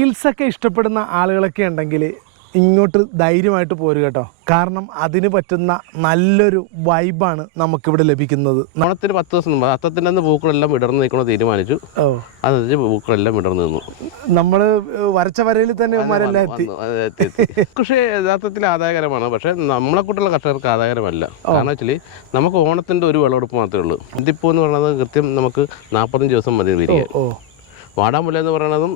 റീൽസൊക്കെ ഇഷ്ടപ്പെടുന്ന ആളുകളൊക്കെ ഉണ്ടെങ്കിൽ ഇങ്ങോട്ട് ധൈര്യമായിട്ട് പോരുക കേട്ടോ. കാരണം അതിന് പറ്റുന്ന നല്ലൊരു വൈബാണ് നമുക്കിവിടെ ലഭിക്കുന്നത്. ഓണത്തിന് പത്ത് ദിവസം മുമ്പ് അത്തത്തിന്റെ അന്ന് പൂക്കളെല്ലാം വിടർന്ന് നിൽക്കണോ തീരുമാനിച്ചു. ഓ. അതനുസരിച്ച് പൂക്കളെല്ലാം വിടർന്ന് നിന്നു. നമ്മൾ വരച്ച വരയിൽ തന്നെ മരെല്ലാം എത്തി. കൃഷി യഥാർത്ഥത്തിൽ ആദായകരമാണ്. പക്ഷേ നമ്മളെ കൂട്ടുള്ള കർഷകർക്ക് ആദായകരമല്ല. കാരണം വെച്ചാൽ നമുക്ക് ഓണത്തിന്റെ ഒരു വിളവെടുപ്പ് മാത്രമേ ഉള്ളൂ. ഇന്ത്യപ്പൂ എന്ന് പറയുന്നത് കൃത്യം നമുക്ക് നാൽപ്പത്തഞ്ച് ദിവസം മതി വരിക ഓ. വാടാമുല്ല എന്ന് പറയുന്നതും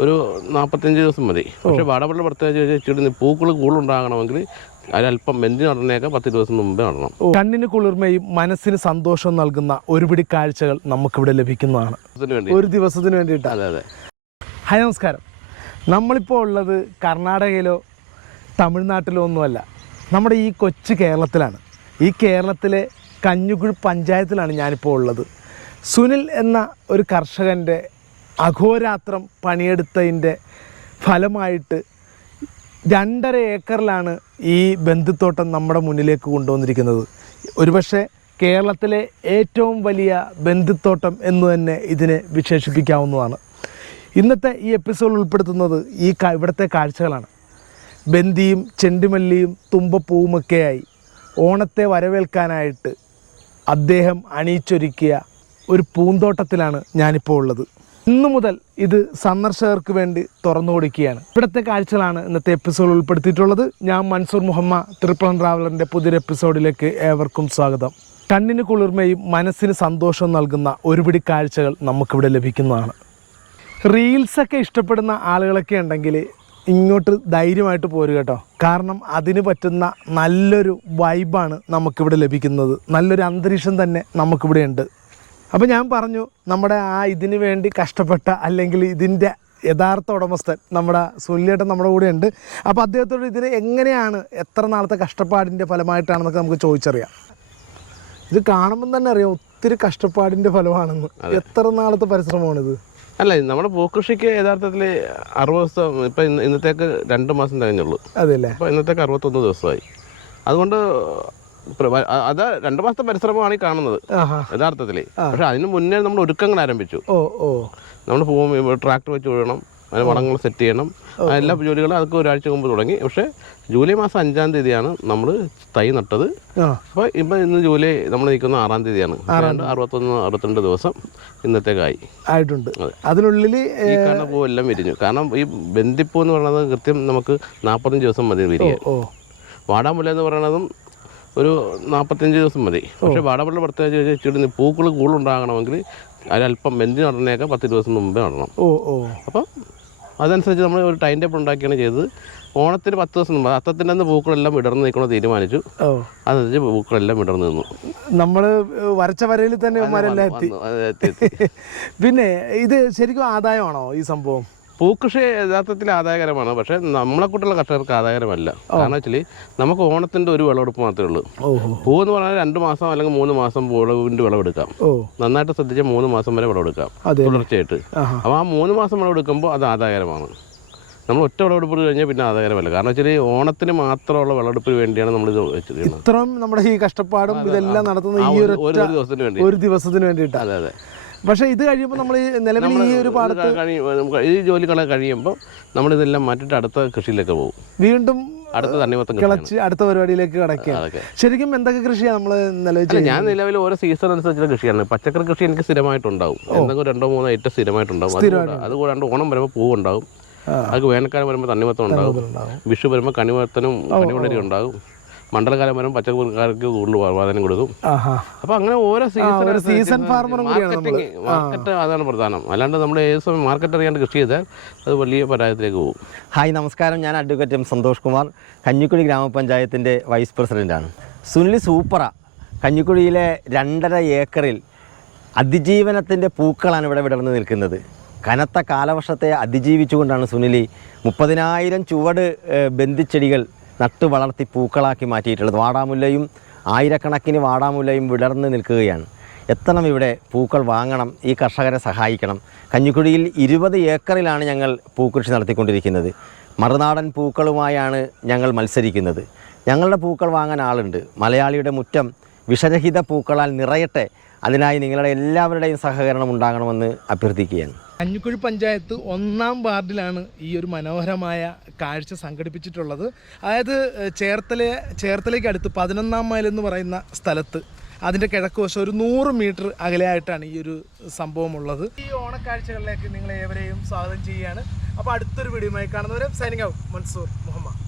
ഒരു നാൽപ്പത്തഞ്ച് ദിവസം മതി. പക്ഷേ വാടാമുല്ല പ്രത്യേകിച്ച് ഇച്ചിരി പൂക്കൾ കൂടുതലുണ്ടാകണമെങ്കിൽ അതിലല്പം മെന്തി നടന്നേക്കാം പത്ത് ദിവസം മുമ്പേ നടണം. കണ്ണിന് കുളിർമയും മനസ്സിന് സന്തോഷം നൽകുന്ന ഒരുപിടി കാഴ്ചകൾ നമുക്കിവിടെ ലഭിക്കുന്നതാണ്. ഒരു ദിവസത്തിന് വേണ്ടിയിട്ട്. അതെ അതെ. ഹായ് നമസ്കാരം. നമ്മളിപ്പോൾ ഉള്ളത് കർണാടകയിലോ തമിഴ്നാട്ടിലോ ഒന്നുമല്ല. നമ്മുടെ ഈ കൊച്ചു കേരളത്തിലാണ്. ഈ കേരളത്തിലെ കഞ്ഞുകുഴി പഞ്ചായത്തിലാണ് ഞാനിപ്പോൾ ഉള്ളത്. സുനിൽ എന്ന ഒരു കർഷകന്റെ അഘോരാത്രം പണിയെടുത്തതിന്റെ ഫലമായിട്ട് രണ്ടര ഏക്കറിലാണ് ഈ ബന്ധുത്തോട്ടം നമ്മുടെ മുന്നിലേക്ക് കൊണ്ടുവന്നിരിക്കുന്നത്. ഒരുപക്ഷെ കേരളത്തിലെ ഏറ്റവും വലിയ ബന്ധുത്തോട്ടം എന്ന് തന്നെ ഇതിനെ വിശേഷിപ്പിക്കാവുന്നതാണ്. ഇന്നത്തെ ഈ എപ്പിസോഡ് ഉൾപ്പെടുത്തുന്നത് ഈ ഇവിടുത്തെ കാഴ്ചകളാണ്. ബന്ദിയും ചെണ്ടുമല്ലിയും തുമ്പപ്പൂവുമൊക്കെയായി ഓണത്തെ വരവേൽക്കാനായിട്ട് അദ്ദേഹം അണിയിച്ചൊരുക്കിയ ഒരു പൂന്തോട്ടത്തിലാണ് ഞാനിപ്പോൾ ഉള്ളത്. ഇന്നു മുതൽ ഇത് സന്ദർശകർക്ക് വേണ്ടി തുറന്നു കൊടുക്കുകയാണ്. ഇവിടുത്തെ കാഴ്ചകളാണ് ഇന്നത്തെ എപ്പിസോഡ് ഉൾപ്പെടുത്തിയിട്ടുള്ളത്. ഞാൻ മൻസൂർ മുഹമ്മദ് ട്രിപ്പിൾ ട്രാവലറിന്റെ പുതിയൊരു എപ്പിസോഡിലേക്ക് ഏവർക്കും സ്വാഗതം. കണ്ണിന് കുളിർമയും മനസ്സിന് സന്തോഷവും നൽകുന്ന ഒരുപിടി കാഴ്ചകൾ നമുക്കിവിടെ ലഭിക്കുന്നതാണ്. റീൽസൊക്കെ ഇഷ്ടപ്പെടുന്ന ആളുകളൊക്കെ ഉണ്ടെങ്കിൽ ഇങ്ങോട്ട് ധൈര്യമായിട്ട് പോരുക കേട്ടോ. കാരണം അതിന് പറ്റുന്ന നല്ലൊരു വൈബാണ് നമുക്കിവിടെ ലഭിക്കുന്നത്. നല്ലൊരു അന്തരീക്ഷം തന്നെ നമുക്കിവിടെ ഉണ്ട്. അപ്പോൾ ഞാൻ പറഞ്ഞു നമ്മുടെ ആ ഇതിന് വേണ്ടി കഷ്ടപ്പെട്ട അല്ലെങ്കിൽ ഇതിന്റെ യഥാർത്ഥ ഉടമസ്ഥൻ നമ്മുടെ സുല്യേട്ടൻ നമ്മുടെ കൂടെ ഉണ്ട് അപ്പോൾ അദ്ദേഹത്തോട് ഇതിന് എങ്ങനെയാണ് എത്ര നാളത്തെ കഷ്ടപ്പാടിന്റെ ഫലമായിട്ടാണെന്നൊക്കെ നമുക്ക് ചോദിച്ചറിയാം. ഇത് കാണുമ്പം തന്നെ അറിയാം ഒത്തിരി കഷ്ടപ്പാടിന്റെ ഫലമാണെന്ന്. എത്ര നാളത്തെ പരിശ്രമമാണിത്? അല്ല നമ്മുടെ പൂക്കൃഷിക്ക് യഥാർത്ഥത്തിൽ അറുപത് ദിവസം ഇപ്പം ഇന്നത്തേക്ക് രണ്ട് മാസം തികഞ്ഞുള്ളൂ അതെല്ലേ അപ്പോൾ ഇന്നത്തേക്ക് അറുപത്തൊന്ന് ദിവസമായി. അതുകൊണ്ട് അത് രണ്ടു മാസത്തെ പരിശ്രമമാണ് ഈ കാണുന്നത് യഥാർത്ഥത്തിൽ. യഥാർത്ഥത്തിൽ പക്ഷെ അതിന് മുന്നേ നമ്മൾ ഒരുക്കങ്ങൾ ആരംഭിച്ചു. നമ്മൾ ഭൂമി ട്രാക്ടർ വെച്ച് ഒഴുകണം അതിന് വളങ്ങൾ സെറ്റ് ചെയ്യണം എല്ലാ ജോലികളും അതൊക്കെ ഒരാഴ്ച മുമ്പ് തുടങ്ങി. പക്ഷേ ജൂലൈ മാസം അഞ്ചാം തീയതിയാണ് നമ്മൾ തൈ നട്ടത്. അപ്പൊ അപ്പോൾ ഇപ്പം ഇന്ന് ജൂലൈ നമ്മൾ നിൽക്കുന്ന ആറാം തീയതിയാണ്. അറുപത്തൊന്ന് അറുപത്തിരണ്ട് ദിവസം ഇന്നത്തേക്കായി. ആയിട്ടുണ്ട്. അതെ. അതിനുള്ളിൽ ഈ കാണുന്ന എല്ലാം വിരിഞ്ഞു. കാരണം ഈ ബന്ദിപ്പൂ എന്ന് പറയുന്നത് കൃത്യം നമുക്ക് നാൽപ്പത്തഞ്ച് ദിവസം മതി വിരിയാൻ. വാടാമുല വാടാമുല്ല എന്ന് പറയുന്നതും ഒരു നാൽപ്പത്തഞ്ച് ദിവസം മതി. പക്ഷേ വാടാമുല്ല പ്രത്യേകിച്ച് വെച്ചാൽ ചെടി പൂക്കൾ കൂടുതലുണ്ടാകണമെങ്കിൽ അതിലല്പം മെന്തി നടണേക്കാൾ പത്ത് ദിവസം മുമ്പേ നടണം. ഓ ഓ. അപ്പം അതനുസരിച്ച് നമ്മൾ ഒരു ടൈം ടേബിൾ ഉണ്ടാക്കിയാണ് ചെയ്തത്. ഓണത്തിന് പത്ത് ദിവസം മുമ്പ് അത്തത്തിന്റെ അന്ന് പൂക്കളെല്ലാം വിടർന്ന് നിൽക്കണം തീരുമാനിച്ചു. അതനുസരിച്ച് പൂക്കളെല്ലാം വിടർന്ന് നിന്നു. നമ്മൾ വരച്ച വരയിൽ തന്നെ എത്തി. പിന്നെ ഇത് ശരിക്കും ആദായമാണോ ഈ സംഭവം? പൂക്കൃഷി യഥാർത്ഥത്തിൽ ആദായകരമാണ്. പക്ഷേ നമ്മളെ കൂട്ടുള്ള കർഷകർക്ക് ആദായകരമല്ല. കാരണം വെച്ചാൽ നമുക്ക് ഓണത്തിന്റെ ഒരു വിളവെടുപ്പ് മാത്രമേ ഉള്ളൂ. പൂ എന്ന് പറഞ്ഞാൽ രണ്ട് മാസം അല്ലെങ്കിൽ മൂന്ന് മാസം വിളവിന്റെ വിളവെടുക്കാം. നന്നായിട്ട് ശ്രദ്ധിച്ചാൽ മൂന്ന് മാസം വരെ വിളവെടുക്കാം. തുടർച്ചയായിട്ട്. അപ്പൊ അപ്പോൾ ആ മൂന്ന് മാസം വിളവെടുക്കുമ്പോൾ അത് ആദായകരമാണ്. നമ്മൾ ഒറ്റ വിളവെടുപ്പ് കഴിഞ്ഞാൽ പിന്നെ ആദായകരമല്ല. കാരണം വെച്ചാൽ ഓണത്തിന് മാത്രമുള്ള വിളവെടുപ്പിന് വേണ്ടിയാണ് നമ്മൾ ഇത് വെച്ചിരിക്കുന്നത് ഇത്രയും നമ്മുടെ ഈ കഷ്ടപ്പാടും ഇതെല്ലാം നടത്തുന്ന ഈ ഒരു ദിവസത്തിന് വേണ്ടി ഒരു ദിവസത്തിന് വേണ്ടിയിട്ടാണ് അതെ അതെ. പക്ഷെ ഇത് കഴിയുമ്പോൾ നമ്മൾ നിലവിൽ ഈ ഒരു പാടത്ത് കഴിയും ഈ ജോലികളെ കഴിയുമ്പോൾ നമ്മൾ നമ്മളിതെല്ലാം മാറ്റിയിട്ട് അടുത്ത കൃഷിയിലേക്ക് പോകും. വീണ്ടും അടുത്ത തണ്ണിമത്തം കിളച്ച് അടുത്ത പരിപാടിയിലേക്ക് കിടക്കുക ശരിക്കും എന്തൊക്കെ കൃഷിയാണ് നമ്മൾ നിലവിൽ ഞാൻ നിലവിൽ ഓരോ സീസൺ അനുസരിച്ചുള്ള കൃഷിയാണ്. പച്ചക്കറി കൃഷി എനിക്ക് സ്ഥിരമായിട്ടുണ്ടാവും. എന്തെങ്കിലും രണ്ടോ മൂന്നോ ഏറ്റവും സ്ഥിരമായിട്ടുണ്ടാവും. അതുകൂടാ- അതുകൂടാണ്ട് ഓണം വരുമ്പോൾ പൂവുണ്ടാവും. അത് വേനൽക്കാലം വരുമ്പോൾ തണ്ണിമത്തം ഉണ്ടാവും. ഉണ്ടാവും. വിഷു വരുമ്പോൾ കണിമത്തനും കണിവളരി ഉണ്ടാവും. മണ്ഡലകാലം വരുമ്പോൾ പച്ചക്കറിക്കാർക്ക് കൂടുതൽ പ്രാധാന്യം കൊടുക്കും അപ്പൊ അപ്പോൾ അങ്ങനെ ഓരോ സീസൺ സീസൺ മാർക്കറ്റിംഗ് മാർക്കറ്റ് അതാണ് പ്രധാനം. അല്ലാണ്ട് നമ്മൾ ഏത് സമയം മാർക്കറ്റ് അറിയാണ്ട് കൃഷി ചെയ്താൽ അത് വലിയ പരാജയത്തിലേക്ക് പോകും. ഹായ് നമസ്കാരം. ഞാൻ അഡ്വക്കേറ്റ് എം സന്തോഷ് കുമാർ കഞ്ഞിക്കുഴി ഗ്രാമപഞ്ചായത്തിന്റെ വൈസ് പ്രസിഡന്റാണ് സുനിൽ സൂപ്പറ കഞ്ഞിക്കുഴിയിലെ രണ്ടര ഏക്കറിൽ അതിജീവനത്തിന്റെ പൂക്കളാണ് ഇവിടെ വിടർന്ന് നിൽക്കുന്നത്. കനത്ത കാലവർഷത്തെ അതിജീവിച്ചുകൊണ്ടാണ് സുനിലി മുപ്പതിനായിരം ചുവട് ബന്ധിച്ചെടികൾ നട്ടു വളർത്തി പൂക്കളാക്കി മാറ്റിയിട്ടുള്ളത്. വാടാമുല്ലയും ആയിരക്കണക്കിന് വാടാമുല്ലയും വിടർന്ന് നിൽക്കുകയാണ്. എത്തണം ഇവിടെ പൂക്കൾ വാങ്ങണം ഈ കർഷകരെ സഹായിക്കണം. കഞ്ഞിക്കുഴിയിൽ ഇരുപത് ഏക്കറിലാണ് ഞങ്ങൾ പൂക്കൃഷി നടത്തിക്കൊണ്ടിരിക്കുന്നത്. മറുനാടൻ പൂക്കളുമായാണ് ഞങ്ങൾ മത്സരിക്കുന്നത്. ഞങ്ങളുടെ പൂക്കൾ വാങ്ങാൻ ആളുണ്ട്. മലയാളിയുടെ മുറ്റം വിഷരഹിത പൂക്കളാൽ നിറയട്ടെ. അതിനായി നിങ്ങളുടെ എല്ലാവരുടെയും സഹകരണം ഉണ്ടാകണമെന്ന് അഭ്യർത്ഥിക്കുകയാണ്. കഞ്ഞിക്കുഴി പഞ്ചായത്ത് ഒന്നാം വാർഡിലാണ് ഈ ഒരു മനോഹരമായ കാഴ്ച സംഘടിപ്പിച്ചിട്ടുള്ളത്. അതായത് ചേർത്തല ചേർത്തലയ്ക്ക് അടുത്ത് പതിനൊന്നാം മൈൽ എന്ന് പറയുന്ന സ്ഥലത്ത്. അതിന്റെ കിഴക്ക് വശം ഒരു നൂറ് മീറ്റർ അകലെയായിട്ടാണ് ഈ ഒരു സംഭവം ഉള്ളത് ഈ ഓണക്കാഴ്ചകളിലേക്ക് നിങ്ങൾ ഏവരെയും സ്വാഗതം ചെയ്യുകയാണ്. അപ്പോൾ അടുത്തൊരു വീഡിയോയുമായി കാണുന്നവരെ സൈനിങ് ഔട്ട് മൻസൂർ മുഹമ്മദ്.